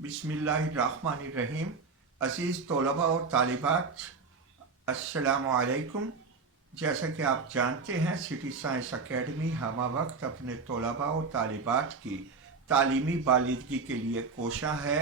बिस्मिल्लाहिर्रहमानिर्रहीम। अज़ीज़ तलबा और तालिबात, अस्सलामु अलैकुम। जैसा कि आप जानते हैं, सिटी साइंस एकेडमी हमा वक्त अपने तलबा और तालिबात की तालीमी बालिदगी के लिए कोशा है।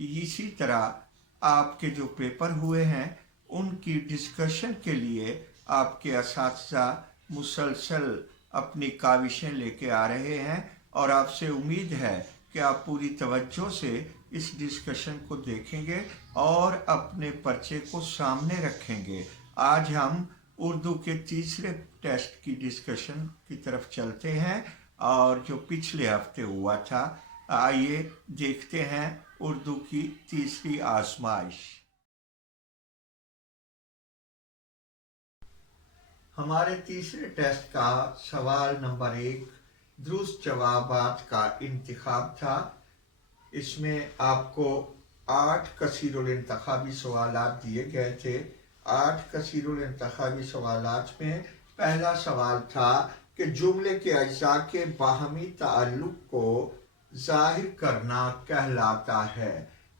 इसी तरह आपके जो पेपर हुए हैं उनकी डिस्कशन के लिए आपके असातिज़ा मुसलसल अपनी काविशें लेके आ रहे हैं और आपसे उम्मीद है कि आप पूरी तवज्जो से इस डिस्कशन को देखेंगे और अपने पर्चे को सामने रखेंगे। आज हम उर्दू के तीसरे टेस्ट की डिस्कशन की तरफ चलते हैं और जो पिछले हफ्ते हुआ था। आइए देखते हैं उर्दू की तीसरी आजमाइश। हमारे तीसरे टेस्ट का सवाल नंबर 1 दुरुस्त जवाबात का इंतखाब था। इसमें आपको 8 कसीरुल इंतखाबी सवालात दिए गए थे। 8 कसीरुल इंतखाबी सवालात में पहला सवाल था कि जुमले के अज्जा के बाहमी ताल्लुक को जाहिर करना कहलाता है।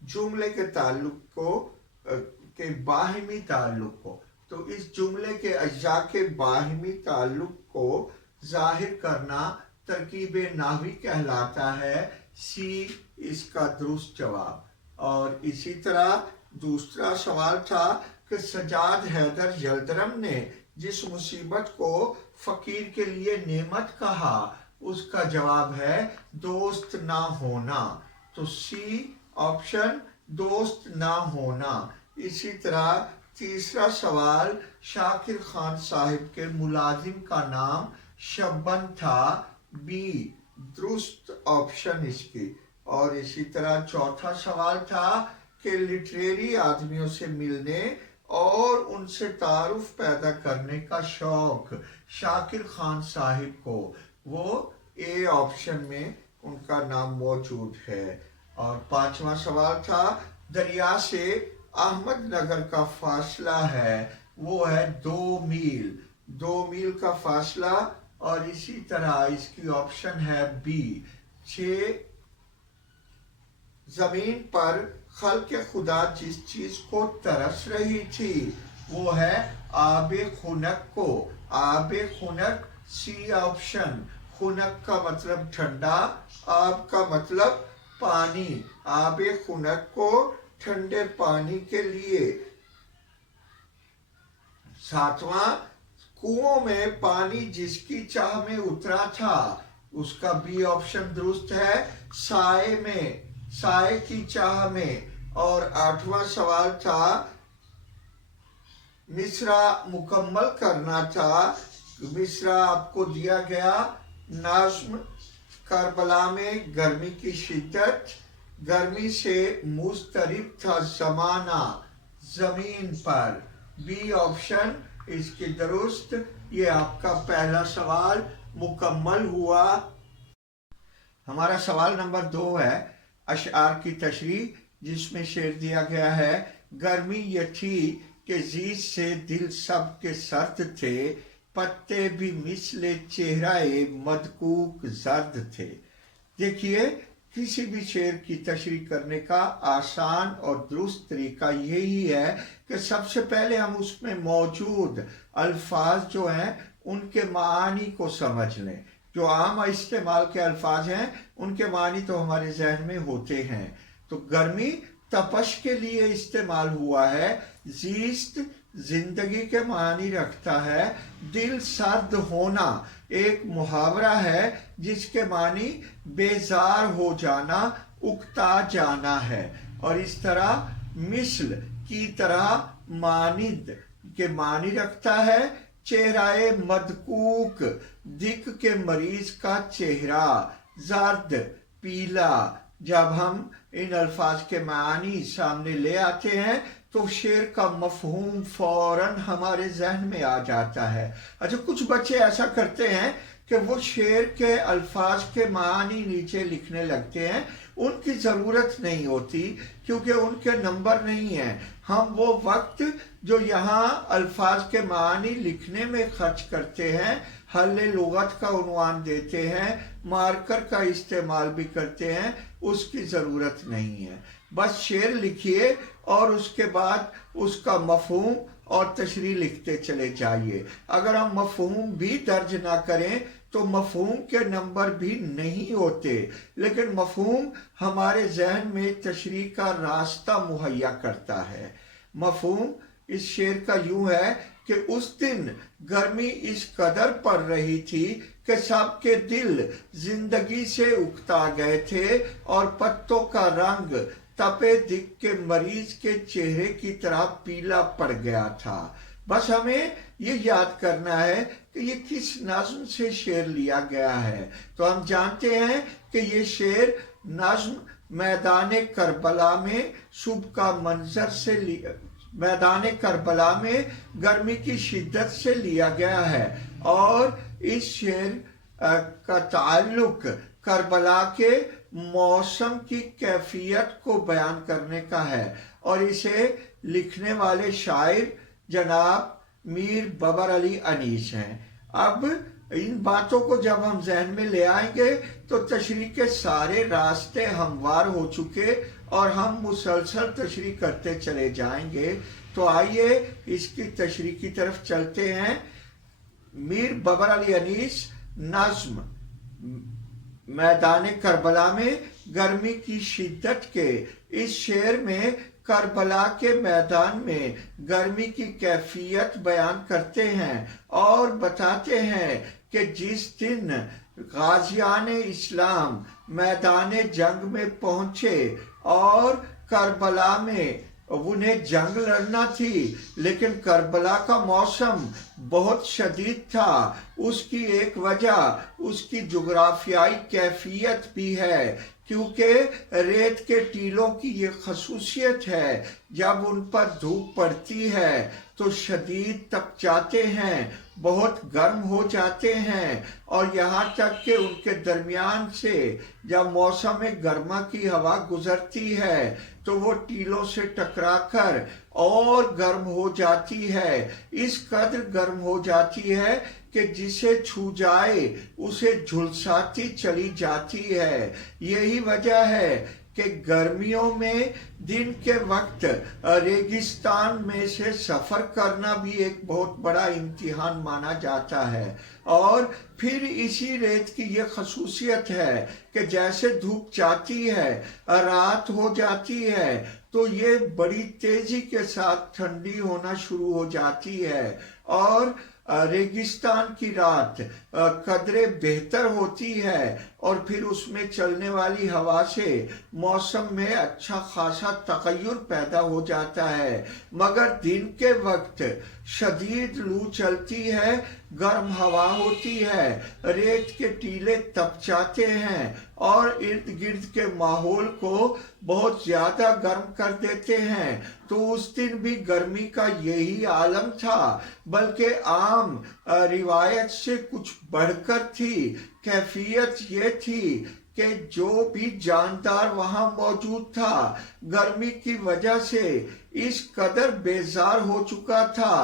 जुमले के ताल्लुक को के बाहमी ताल्लुक को, तो इस जुमले के अज्जा के बाहमी ताल्लुक को जाहिर करना तरकीब नाहवी कहलाता है। सी इसका दुरुस्त जवाब। और इसी तरह दूसरा सवाल था कि सजाद हैदर यल्दरम ने जिस मुसीबत को फकीर के लिए नेमत कहा उसका जवाब है दोस्त ना होना। तो सी ऑप्शन दोस्त ना होना। इसी तरह तीसरा सवाल शाकिर खान साहिब के मुलाजिम का नाम शब्बन था। बी दुरुस्त ऑप्शन इसकी। और इसी तरह चौथा सवाल था कि लिटरेरी आदमियों से मिलने और उनसे तारुफ पैदा करने का शौक शाकिर खान साहिब को, वो ए ऑप्शन में उनका नाम मौजूद है। और पांचवा सवाल था दरिया से अहमदनगर का फासला है, वो है 2 मील। 2 मील का फासला। और इसी तरह इसकी ऑप्शन है बी 6। जमीन पर खल्क़े खुदा जिस चीज को तरस रही थी वो है आबे खुनक को। आबे खुनक सी ऑप्शन। खुनक का मतलब ठंडा, आब का मतलब पानी। आबे खुनक को ठंडे पानी के लिए। 7वां कुओं में पानी जिसकी चाह में उतरा था उसका बी ऑप्शन दुरुस्त है। साए में, साए की चाह में। और 8वां सवाल था मिसरा मुकम्मल करना था। मिसरा आपको दिया गया नाज़्म करबला में गर्मी की शिद्दत, गर्मी से मुस्तरिब था ज़माना जमीन पर। बी ऑप्शन इसकी दुरुस्त। ये आपका पहला सवाल मुकम्मल हुआ। हमारा सवाल नंबर 2 है अशआर की तशरीह, जिसमें शेर दिया गया है गर्मी ये थी कि जीत से दिल सब के सर्द थे, पत्ते भी मिसले चेहराए मदकूक जर्द थे। देखिए, किसी भी शेर की तशरीह करने का आसान और दुरुस्त तरीका यही है कि सबसे पहले हम उसमें मौजूद अल्फाज जो हैं उनके मानी को समझ लें। जो आम इस्तेमाल के अल्फाज हैं उनके मानी तो हमारे जहन में होते हैं। तो गर्मी तपश के लिए इस्तेमाल हुआ है। जीस्त जिंदगी के मानी रखता है। दिल सर्द होना एक मुहावरा है जिसके मानी बेजार हो जाना, उकता जाना है। और इस तरह मिसल की तरह मानिद के मानी रखता है। चेहराए मदकूक दिक के मरीज का चेहरा, जर्द पीला। जब हम इन अल्फाज के मानी सामने ले आते हैं तो शेर का मफहूम फौरन हमारे जहन में आ जाता है। अच्छा, कुछ बच्चे ऐसा करते हैं कि वो शेर के अल्फाज के मानी नीचे लिखने लगते हैं। उनकी ज़रूरत नहीं होती क्योंकि उनके नंबर नहीं हैं। हम वो वक्त जो यहाँ अल्फाज के मानी लिखने में खर्च करते हैं, हल्ले लुगत का उन्वान देते हैं, मार्कर का इस्तेमाल भी करते हैं, उसकी ज़रूरत नहीं है। बस शेर लिखिए और उसके बाद उसका मफ़हूम और तशरीह लिखते चले जाइए। अगर हम मफ़हूम भी दर्ज ना करें तो मफ़हूम के नंबर भी नहीं होते, लेकिन मफ़हूम हमारे जहन में तशरीह का रास्ता मुहैया करता है। मफ़हूम इस शेर का यूं है कि उस दिन गर्मी इस कदर पड़ रही थी कि सबके दिल जिंदगी से उकता गए थे और पत्तों का रंग तपे दिख के मरीज के चेहरे की तरह पीला पड़ गया था। बस हमें ये याद करना है कि ये किस नज्म से शेर लिया गया है। तो हम जानते हैं कि ये शेर नज्म मैदान करबला में सुबह का मंजर से मैदान करबला में गर्मी की शिद्दत से लिया गया है और इस शेर का ताल्लुक करबला के मौसम की कैफियत को बयान करने का है और इसे लिखने वाले शायर जनाब मीर बबर अली अनीस हैं। अब इन बातों को जब हम जहन में ले आएंगे तो तशरीह के सारे रास्ते हमवार हो चुके और हम मुसलसल तशरीह करते चले जाएंगे। तो आइए इसकी तशरीह की तरफ चलते हैं। मीर बबर अली अनीस नज्म मैदान करबला में गर्मी की शिद्दत के इस शेर में करबला के मैदान में गर्मी की कैफियत बयान करते हैं और बताते हैं कि जिस दिन गाजियान इस्लाम मैदान जंग में पहुंचे और करबला में उन्हें जंग लड़ना थी, लेकिन करबला का मौसम बहुत शदीद था। उसकी एक वजह उसकी जुग्राफियाई कैफियत भी है, क्योंकि रेत के टीलों की ये खसूसियत है, जब उन पर धूप पड़ती है तो शदीद तप जाते हैं, बहुत गर्म हो जाते हैं और यहाँ तक कि उनके दरमियान से जब मौसम गर्मा की हवा गुजरती है तो वो टीलों से टकराकर और गर्म हो जाती है। इस कदर गर्म हो जाती है कि जिसे छू जाए उसे झुलसाती चली जाती है। यही वजह है कि गर्मियों में दिन के वक्त रेगिस्तान में से सफ़र करना भी एक बहुत बड़ा इम्तिहान माना जाता है। और फिर इसी रेत की ये खसूसियत है कि जैसे धूप जाती है, रात हो जाती है, तो ये बड़ी तेजी के साथ ठंडी होना शुरू हो जाती है और रेगिस्तान की रात कदरे बेहतर होती है और फिर उसमें चलने वाली हवा से मौसम में अच्छा खासा तगय्युर पैदा हो जाता है। मगर दिन के वक्त शदीद लू चलती है, गर्म हवा होती है, रेत के टीले तप जाते हैं और इर्द गिर्द के माहौल को बहुत ज्यादा गर्म कर देते हैं। तो उस दिन भी गर्मी का यही आलम था, बल्कि आम रिवायत से कुछ बढ़कर थी। कैफियत ये थी कि जो भी जानदार वहां मौजूद था गर्मी की वजह से इस कदर बेजार हो चुका था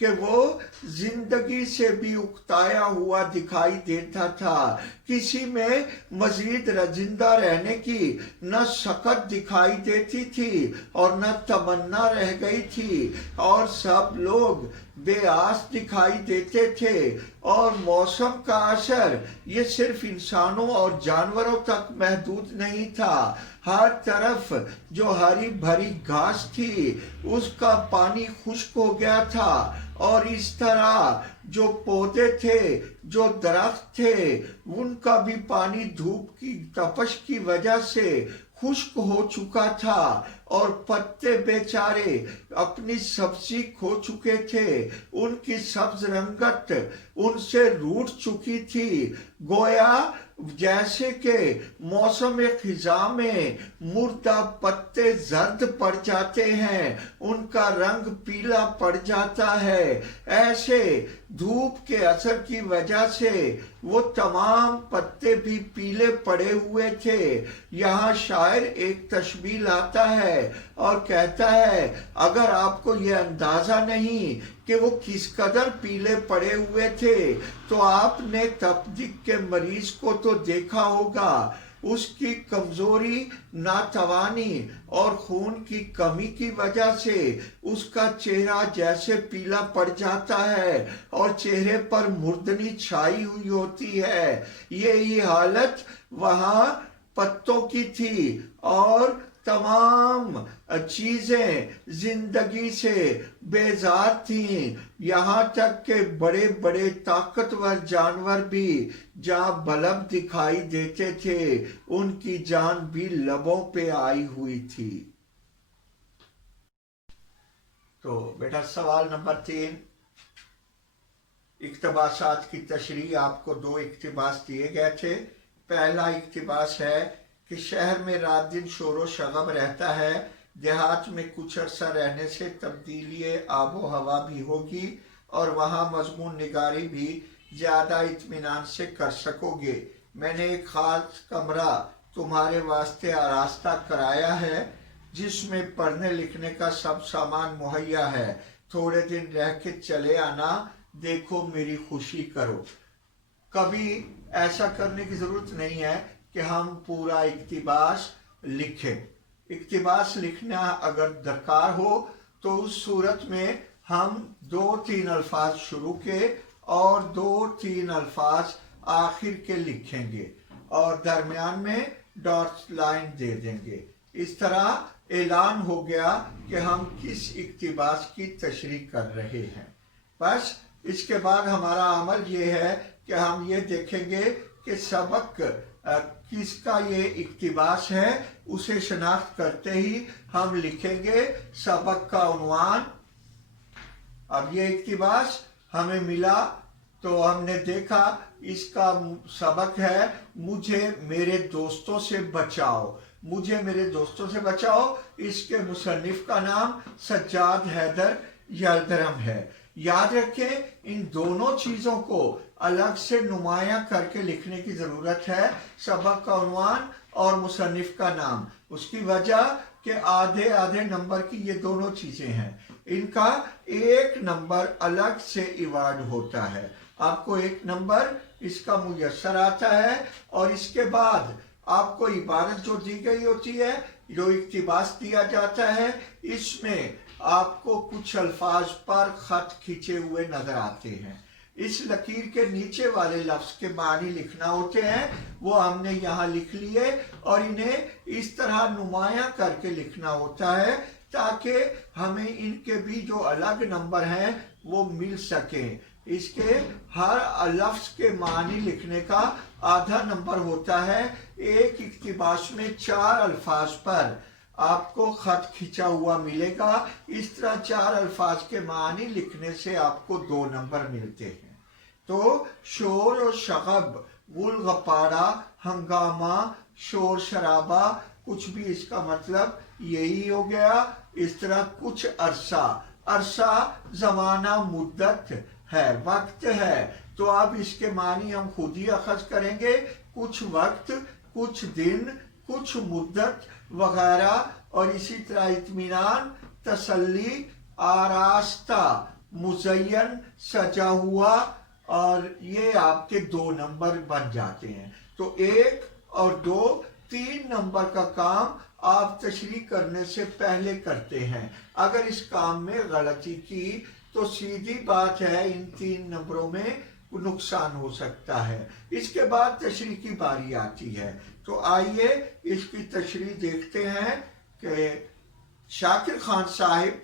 कि वो जिंदगी से भी उकताया हुआ दिखाई देता था। किसी में मजीद जिंदा रहने की न शकत दिखाई देती थी और न तमन्ना रह गई थी और सब लोग बेआस दिखाई देते थे। और मौसम का असर ये सिर्फ इंसानों और जानवरों तक महदूद नहीं था। हर तरफ जो हरी भरी घास थी उसका पानी खुश्क हो गया था और इस तरह जो पौधे थे, जो दरख्त थे, उनका भी पानी धूप की तपश की वजह से खुश्क हो चुका था और पत्ते बेचारे अपनी सब्जी खो चुके थे। उनकी सब्ज रंगत उनसे रूठ चुकी थी। गोया जैसे कि मौसम खिजा में मुर्दा पत्ते जर्द पड़ जाते हैं, उनका रंग पीला पड़ जाता है, ऐसे धूप के असर की वजह से वो तमाम पत्ते भी पीले पड़े हुए थे। यहाँ शायर एक तशबीह लाता है और कहता है, अगर आपको ये अंदाजा नहीं कि वो किस कदर पीले पड़े हुए थे, तो आपने तपदिक के मरीज को तो देखा होगा। उसकी कमजोरी, नातवानी और खून की कमी की वजह से उसका चेहरा जैसे पीला पड़ जाता है और चेहरे पर मुर्दनी छाई हुई होती है। यही हालत वहां पत्तों की थी और तमाम चीजें जिंदगी से बेजार थीं। यहाँ तक के बड़े बड़े ताकतवर जानवर भी जहाँ बलब दिखाई देते थे, उनकी जान भी लबों पे आई हुई थी। तो बेटा सवाल नंबर 3, इक्तबासात की तशरीह। आपको 2 इक्तबास दिए गए थे। पहला इक्तबास है कि शहर में रात दिन शोर शगब रहता है, देहात में कुछ अरसा रहने से तब्दीली आबो हवा भी होगी और वहाँ मजमून निगारी भी ज़्यादा इत्मीनान से कर सकोगे। मैंने एक खास कमरा तुम्हारे वास्ते आरास्ता कराया है, जिसमें पढ़ने लिखने का सब सामान मुहैया है। थोड़े दिन रह के चले आना, देखो मेरी खुशी करो। कभी ऐसा करने की ज़रूरत नहीं है कि हम पूरा इक्तिबास लिखें। इक्तिबास लिखना अगर दरकार हो तो उस सूरत में हम 2-3 अल्फाज शुरू के और 2-3 अल्फाज आखिर के लिखेंगे और दरमियान में डॉट लाइन दे देंगे। इस तरह ऐलान हो गया कि हम किस इक्तिबास की तशरीह कर रहे हैं। बस इसके बाद हमारा अमल ये है कि हम ये देखेंगे कि सबक किसका ये इक्तिबास है। उसे शनाख्त करते ही हम लिखेंगे सबक का उन्वान। अब ये इक्तिबास हमें मिला तो हमने देखा इसका सबक है, मुझे मेरे दोस्तों से बचाओ। मुझे मेरे दोस्तों से बचाओ, इसके मुसन्निफ का नाम सज्जाद हैदर यल्दरम है। याद रखें, इन दोनों चीज़ों को अलग से नुमायां करके लिखने की ज़रूरत है, सबक का उन्वान और मुसन्निफ का नाम। उसकी वजह कि आधे आधे नंबर की ये दोनों चीज़ें हैं, इनका 1 नंबर अलग से इवार्ड होता है। आपको 1 नंबर इसका मुयस्सर आता है और इसके बाद आपको इबारत जो दी गई होती है, जो इक्तिबास दिया जाता है, इसमें आपको कुछ अल्फाज पर खत खींचे हुए नजर आते हैं। इस लकीर के नीचे वाले लफ्ज के मानी लिखना होते हैं, वो हमने यहाँ लिख लिए और इन्हें इस तरह नुमायां करके लिखना होता है ताकि हमें इनके भी जो अलग नंबर हैं वो मिल सके। इसके हर लफ्ज के मानी लिखने का आधा नंबर होता है। एक इक्तिबास में 4 अल्फाज पर आपको खत खींचा हुआ मिलेगा। इस तरह 4 अल्फाज के मानी लिखने से आपको 2 नंबर मिलते हैं। तो शोर और शगब, गुल गपाड़ा, हंगामा, शोर शराबा, कुछ भी इसका मतलब यही हो गया। इस तरह कुछ अरसा, अरसा जमाना मुद्दत है, वक्त है। तो अब इसके मानी हम खुद ही अखज करेंगे। कुछ वक्त, कुछ दिन, कुछ मुद्दत वगैरह। और इसी तरह इत्मीनान, तसल्ली, आरास्ता, मुज़य्यन, सजा हुआ, और ये आपके 2 नंबर बन जाते हैं। तो 1 और 2, 3 नंबर का काम आप तशरीह करने से पहले करते हैं। अगर इस काम में गलती की तो सीधी बात है इन 3 नंबरों में नुकसान हो सकता है। इसके बाद तशरीह की बारी आती है। तो आइए इसकी तशरीह देखते हैं कि शाकिर खान साहिब,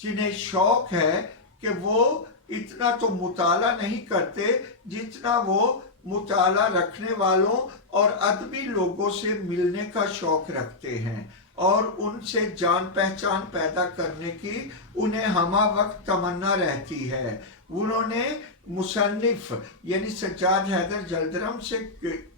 जिन्हें शौक है कि वो इतना तो मुताला नहीं करते जितना वो मुताला रखने वालों और अदबी लोगों से मिलने का शौक रखते हैं और उनसे जान पहचान पैदा करने की उन्हें हमा वक्त तमन्ना रहती है। उन्होंने मुसन्निफ यानी सज्जाद हैदर जल्दरम से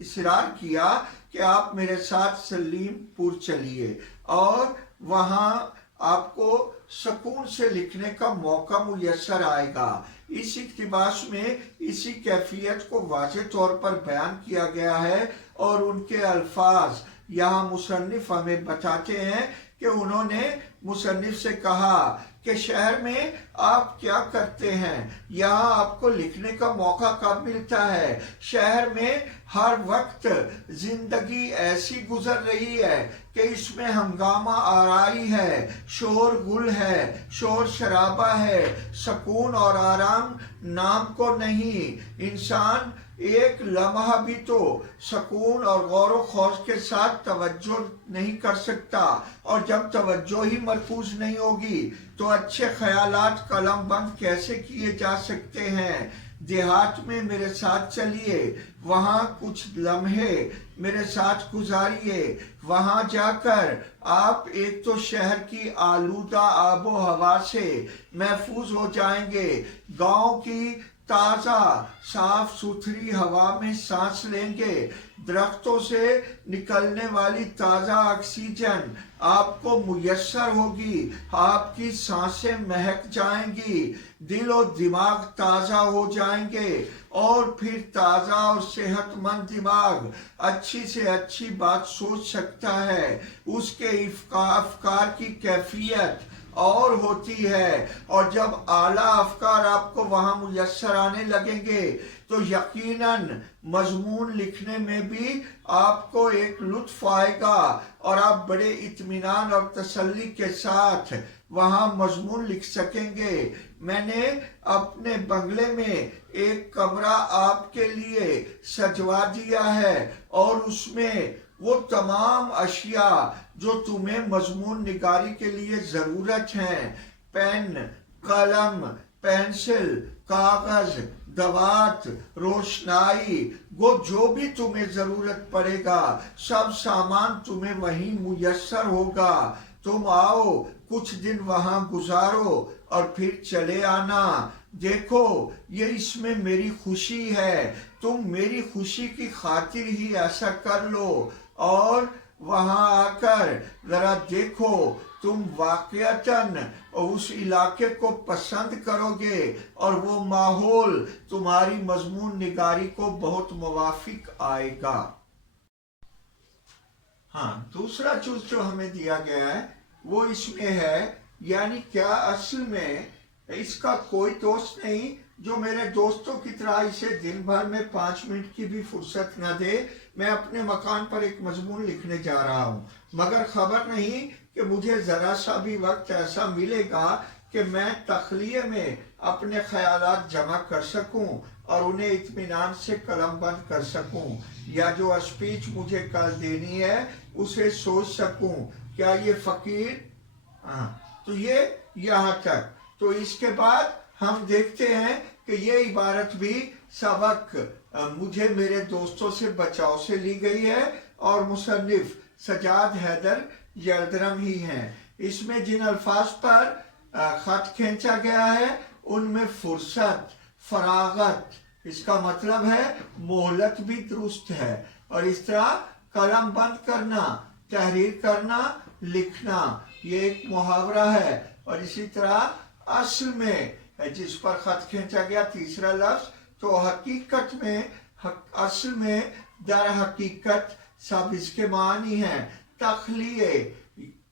इसरार किया कि आप मेरे साथ सलीमपुर चलिए और वहाँ आपको सुकून से लिखने का मौका मुयस्सर आएगा। इस इक्तिबास में इसी कैफियत को वाज़ेह तौर पर बयान किया गया है और उनके अल्फाज यहाँ मुसन्निफ हमें बताते हैं कि उन्होंने मुसन्निफ से कहा कि शहर में आप क्या करते हैं, यहाँ आपको लिखने का मौका कब मिलता है। शहर में हर वक्त जिंदगी ऐसी गुजर रही है कि इसमें हंगामा आराई है, शोर गुल है, शोर शराबा है, सुकून और आराम नाम को नहीं। इंसान एक लम्हा भी तो सुकून और गौर व खौज के साथ तवज्जो नहीं कर सकता, और जब तवज्जो ही मरकूज नहीं होगी तो अच्छे ख्यालात कलम बंद कैसे किए जा सकते हैं। देहात में मेरे साथ चलिए, वहाँ कुछ लम्हे मेरे साथ गुजारिए। वहाँ जाकर आप एक तो शहर की आलूदा आबो हवा से महफूज हो जाएंगे, गांव की ताज़ा साफ सुथरी हवा में सांस लेंगे, दरख्तों से निकलने वाली ताज़ा ऑक्सीजन आपको मुयस्सर होगी, आपकी सांसें महक जाएंगी, दिल और दिमाग ताज़ा हो जाएंगे, और फिर ताज़ा और सेहतमंद दिमाग अच्छी से अच्छी बात सोच सकता है। उसके अफकार की कैफियत और होती है, और जब आला अफकार आपको वहां मुयस्सर आने लगेंगे तो यकीनन मजमून लिखने में भी आपको एक लुत्फ आएगा और आप बड़े इत्मीनान और तसल्ली के साथ वहां मजमून लिख सकेंगे। मैंने अपने बंगले में एक कमरा आपके लिए सजवा दिया है और उसमें वो तमाम अशिया जो तुम्हें मजमून निगारी के लिए जरूरत है, पेन, कलम, पेंसिल, कागज, दवात, रोशनाई, वो जो भी तुम्हें जरूरत पड़ेगा सब सामान तुम्हें वहीं मुयस्सर होगा। तुम आओ, कुछ दिन वहां गुजारो और फिर चले आना। देखो, ये इसमें मेरी खुशी है, तुम मेरी खुशी की खातिर ही ऐसा कर लो, और वहां आकर जरा देखो, तुम वाकईतन उस इलाके को पसंद करोगे और वो माहौल तुम्हारी मजमून निगारी को बहुत मुवाफिक आएगा। हाँ, दूसरा चीज जो हमें दिया गया है वो इसमें है, यानी क्या असल में इसका कोई दोस्त नहीं जो मेरे दोस्तों की तरह इसे दिन भर में 5 मिनट की भी फुर्सत न दे। मैं अपने मकान पर एक मजमून लिखने जा रहा हूँ, मगर खबर नहीं कि मुझे जरा सा भी वक्त ऐसा मिलेगा कि मैं तखलिये में अपने ख्यालात जमा कर सकूं और उन्हें इत्मीनान से कलमबंद कर सकूं, या जो स्पीच मुझे कल देनी है उसे सोच सकूं। क्या ये फकीर? हाँ, तो ये यहाँ तक। तो इसके बाद हम देखते हैं कि ये इबारत भी सबक मुझे मेरे दोस्तों से बचाव से ली गई है और मुसन्निफ सजाद हैदर यल्दरम ही हैं। इसमें जिन अल्फाज पर खत खींचा गया है उनमें फुर्सत, फरागत, इसका मतलब है मोहलत भी दुरुस्त है, और इस तरह कलम बंद करना, तहरीर करना, लिखना, ये एक मुहावरा है। और इसी तरह असल में जिस पर खत खींचा गया तीसरा लफ्ज, तो हकीकत में, असल में, दर हकीकत, सब इसके मानी हैं। तखलिये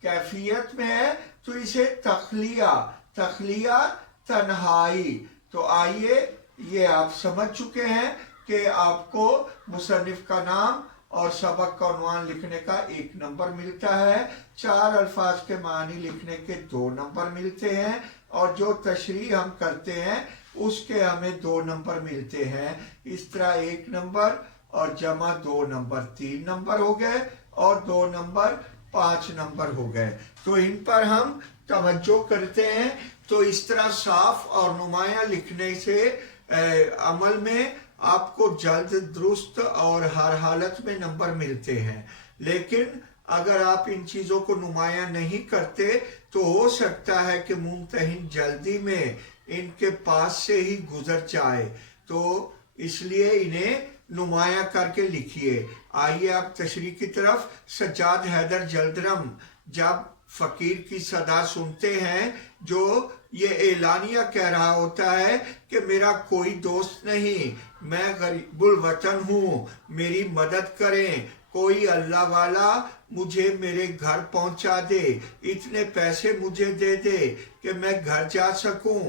कैफियत में है तो इसे तखलिया, तखलिया तन्हाई। तो आइए, ये आप समझ चुके हैं कि आपको मुसन्निफ का नाम और सबक का उन्वान लिखने का 1 नंबर मिलता है, 4 अल्फाज के मानी लिखने के 2 नंबर मिलते हैं, और जो तशरीह हम करते हैं उसके हमें 2 नंबर मिलते हैं। इस तरह 1 नंबर और जमा 2 नंबर 3 नंबर हो गए, और 2 नंबर 5 नंबर हो गए। तो इन पर हम तवज्जो करते हैं। तो इस तरह साफ और नुमाया लिखने से अमल में आपको जल्द, दुरुस्त और हर हालत में नंबर मिलते हैं। लेकिन अगर आप इन चीज़ों को नुमाया नहीं करते तो हो सकता है कि मुमतहिन जल्दी में इनके पास से ही गुजर जाए, तो इसलिए इन्हें नुमाया करके लिखिए। आइए आप तशरीह की तरफ। सज्जाद हैदर यल्दरम जब फकीर की सदा सुनते हैं जो ये एलानिया कह रहा होता है कि मेरा कोई दोस्त नहीं, मैं गरीबुल वतन हूँ, मेरी मदद करें, कोई अल्लाह वाला मुझे मेरे घर पहुंचा दे, इतने पैसे मुझे दे दे कि मैं घर जा सकूं।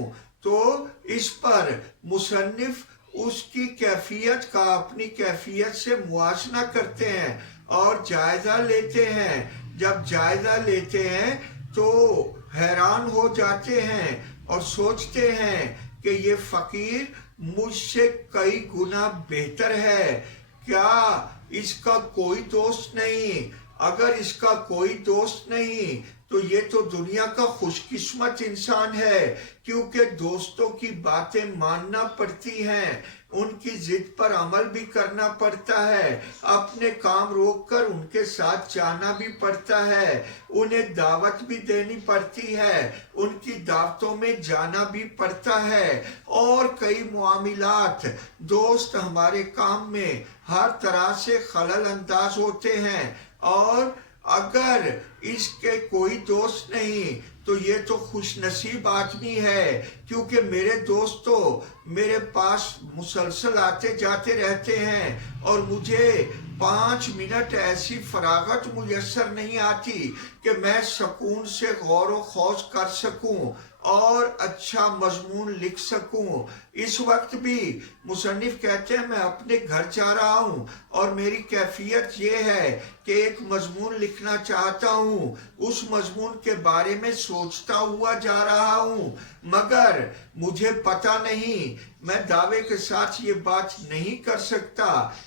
तो इस पर मुसन्निफ उसकी कैफियत का अपनी कैफियत से मुआशना करते हैं और जायजा लेते हैं। जब जायजा लेते हैं तो हैरान हो जाते हैं और सोचते हैं कि ये फकीर मुझसे कई गुना बेहतर है, क्या इसका कोई दोस्त नहीं? अगर इसका कोई दोस्त नहीं तो ये तो दुनिया का खुशकिस्मत इंसान है, क्योंकि दोस्तों की बातें मानना पड़ती हैं, उनकी जिद पर अमल भी करना पड़ता है, अपने काम रोक कर उनके साथ जाना भी पड़ता है, उन्हें दावत भी देनी पड़ती है, उनकी दावतों में जाना भी पड़ता है और कई मामलात। दोस्त हमारे काम में हर तरह से खलल अंदाज होते हैं और अगर इसके कोई दोस्त नहीं तो ये तो खुश नसीब आदमी है, क्योंकि मेरे दोस्त तो मेरे पास मुसलसल आते जाते रहते हैं और मुझे 5 मिनट ऐसी फरागत मुयस्सर नहीं आती कि मैं सुकून से गौर व खौज कर सकूं और अच्छा मजमून लिख सकूं। इस वक्त भी मुसन्निफ कहते हैं मैं अपने घर जा रहा हूं और मेरी कैफियत ये है कि एक मजमून लिखना चाहता हूं, उस मजमून के बारे में सोचता हुआ जा रहा हूं, मगर मुझे पता नहीं, मैं दावे के साथ ये बात नहीं कर सकता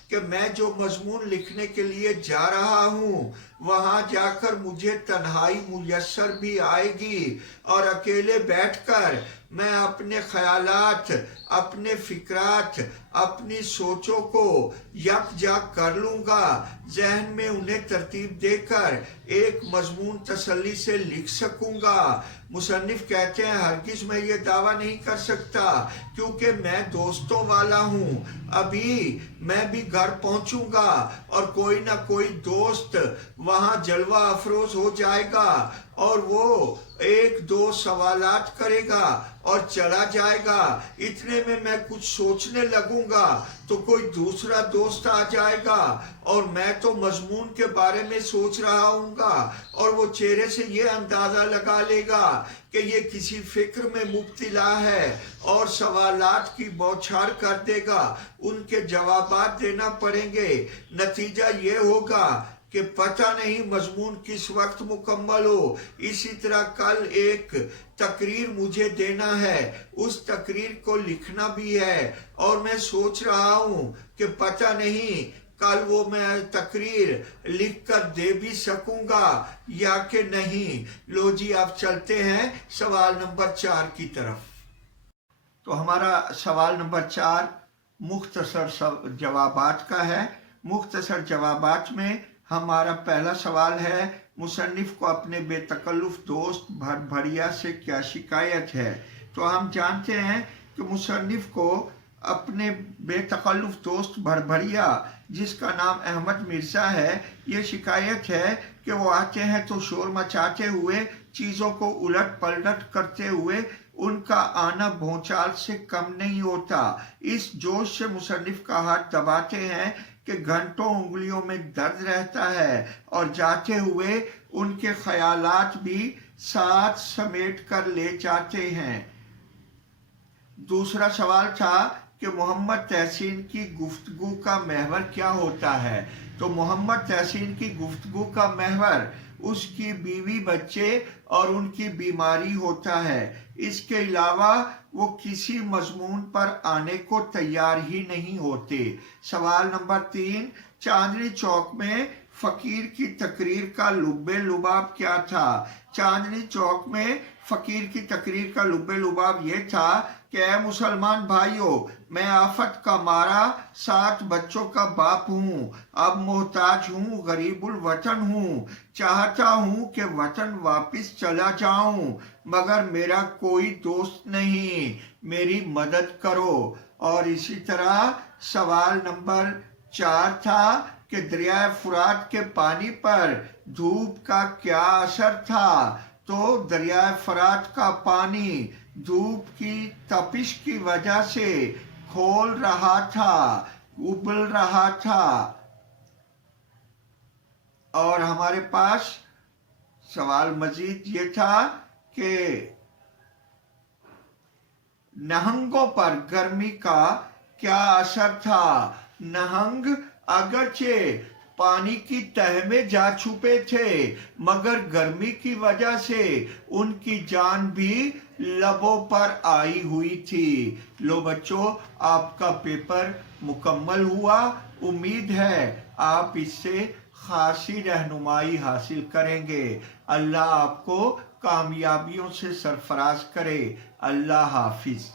कि मैं जो मजमून लिखने के लिए जा रहा हूं वहां जाकर मुझे तन्हाई मुयस्सर भी आएगी और अकेले बैठकर मैं अपने ख्यालात, अपने फिक्रात, अपनी सोचों को यकजाक कर लूंगा, जहन में उन्हें तरतीब देकर एक मजमून तसल्ली से लिख सकूंगा। मुसन्निफ कहते हैं हरगिज मैं ये दावा नहीं कर सकता, क्योंकि मैं दोस्तों वाला हूँ, अभी मैं भी घर पहुंचूंगा और कोई ना कोई दोस्त वहां जलवा अफरोज हो जाएगा और वो एक दो सवालात करेगा और चला जाएगा। इतने में मैं कुछ सोचने लगूंगा तो कोई दूसरा दोस्त आ जाएगा और मैं तो मजमून के बारे में सोच रहा हूँगा और वो चेहरे से ये अंदाजा लगा लेगा कि ये किसी फिक्र में मुब्तला है और सवालात की बौछार कर देगा, उनके जवाबात देना पड़ेंगे। नतीजा ये होगा कि पता नहीं मजमून किस वक्त मुकम्मल हो। इसी तरह कल एक तकरीर मुझे देना है, उस तकरीर को लिखना भी है और मैं सोच रहा हूँ कि पता नहीं कल वो मैं तकरीर लिख कर दे भी सकूंगा या कि नहीं। लो जी अब चलते हैं सवाल नंबर 4 की तरफ। तो हमारा सवाल नंबर 4 मुख्तसर जवाबात का है। मुख्तसर जवाबात में हमारा पहला सवाल है मुसन्निफ को अपने बेतकल्लुफ दोस्त भरभरिया से क्या शिकायत है। तो हम जानते हैं कि मुसन्निफ को अपने बेतकल्लुफ दोस्त भरभरिया, जिसका नाम अहमद मिर्ज़ा है, ये शिकायत है कि वो आते हैं तो शोर मचाते हुए, चीज़ों को उलट पलट करते हुए, उनका आना भौचाल से कम नहीं होता। इस जोश से मुसन्निफ का हाथ दबाते हैं कि घंटों उंगलियों में दर्द रहता है और जाते हुए उनके ख्यालात भी साथ समेट कर ले जाते हैं। दूसरा सवाल था कि मोहम्मद तहसीन की गुफ्तगू का महवर क्या होता है। तो मोहम्मद तहसीन की गुफ्तगू का महवर उसकी बीवी, बच्चे और उनकी बीमारी होता है। इसके अलावा वो किसी मजमून पर आने को तैयार ही नहीं होते। सवाल नंबर 3, चांदनी चौक में फकीर की तकरीर का लुब्बे लुबाब क्या था। चांदनी चौक में फकीर की तकरीर का लुब्बे लुबाब ये था कि ऐ मुसलमान भाइयों, मैं आफत का मारा 7 बच्चों का बाप हूँ, अब मोहताज हूँ, गरीबुल वतन हूँ, चाहता हूँ कि वतन वापस चला जाऊं, मगर मेरा कोई दोस्त नहीं, मेरी मदद करो। और इसी तरह सवाल नंबर 4 था کہ دریائے فرات کے پانی پر دھوپ کا کیا اثر تھا، تو دریائے فرات کا پانی دھوپ کی تپش کی وجہ سے کھول رہا تھا، ابل رہا تھا۔ اور ہمارے پاس سوال مزید یہ تھا کہ نہنگوں پر گرمی کا کیا اثر تھا۔ نہنگ اگرچہ پانی کی تہ میں جا چھپے تھے مگر گرمی کی وجہ سے ان کی جان بھی لبوں پر آئی ہوئی تھی۔ لو بچوں، آپ کا پیپر مکمل ہوا۔ امید ہے آپ اس سے خاصی رہنمائی حاصل کریں گے۔ اللہ آپ کو کامیابیوں سے سرفراز کرے۔ اللہ حافظ۔